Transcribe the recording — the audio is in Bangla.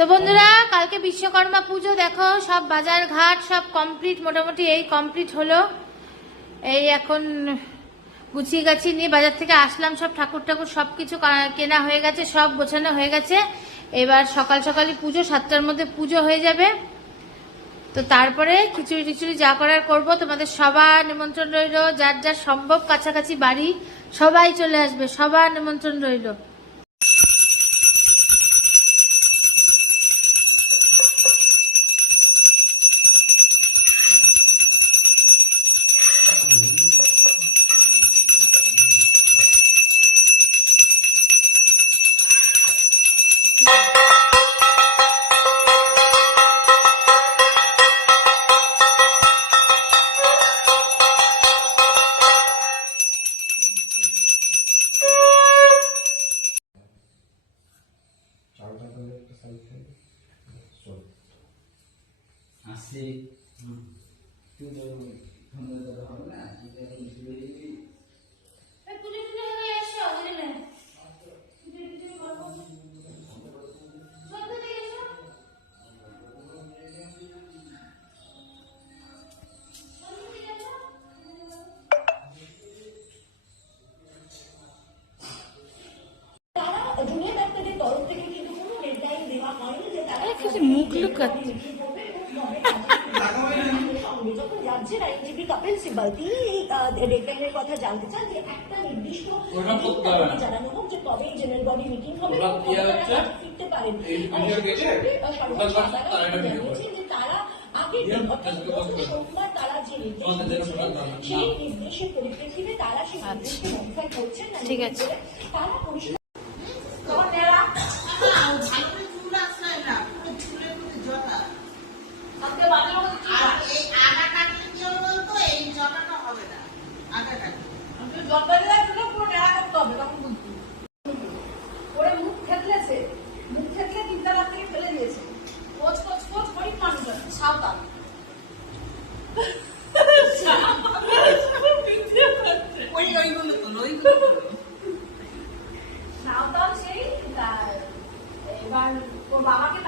তো বন্ধুরা, কালকে বিশ্বকর্মা পুজো, দেখো সব বাজার ঘাট সব কমপ্লিট, মোটামুটি এই কমপ্লিট হলো। এই এখন গুছিয়ে গাছিয়ে নিয়ে বাজার থেকে আসলাম, সব ঠাকুর ঠাকুর সবকিছু কেনা হয়ে গেছে, সব গোছানো হয়ে গেছে। এবার সকাল সকালই পুজো, 7টার মধ্যে পুজো হয়ে যাবে। তো তারপরে খিচুড়ি টিচুড়ি যা করার করবো। তোমাদের সবার নিমন্ত্রণ রইল, যার যার সম্ভব কাছাকাছি বাড়ি সবাই চলে আসবে, সবার নিমন্ত্রণ রইল। মুখ লুকাচ্ছে। রাজ্যের আইনজীবী কপিল সিব্বল তিনি এই ডেডলাইনের কথা জানতে চান যে একটা নির্দিষ্ট জানানো হোক যে কবে জেনারেল বডি মিটিং হবে, ফিরতে পারেন। জানিয়েছেন যে তারা আগের দিন অর্থাৎ সোমবার তারা যে নির্দেশ সেই নির্দেশের পরিপ্রেক্ষিতে তারা সেই নির্দেশকে মডিফাই করছেন না। ঠিক আছে, তারা পরিষদ এবার ওর বাবাকে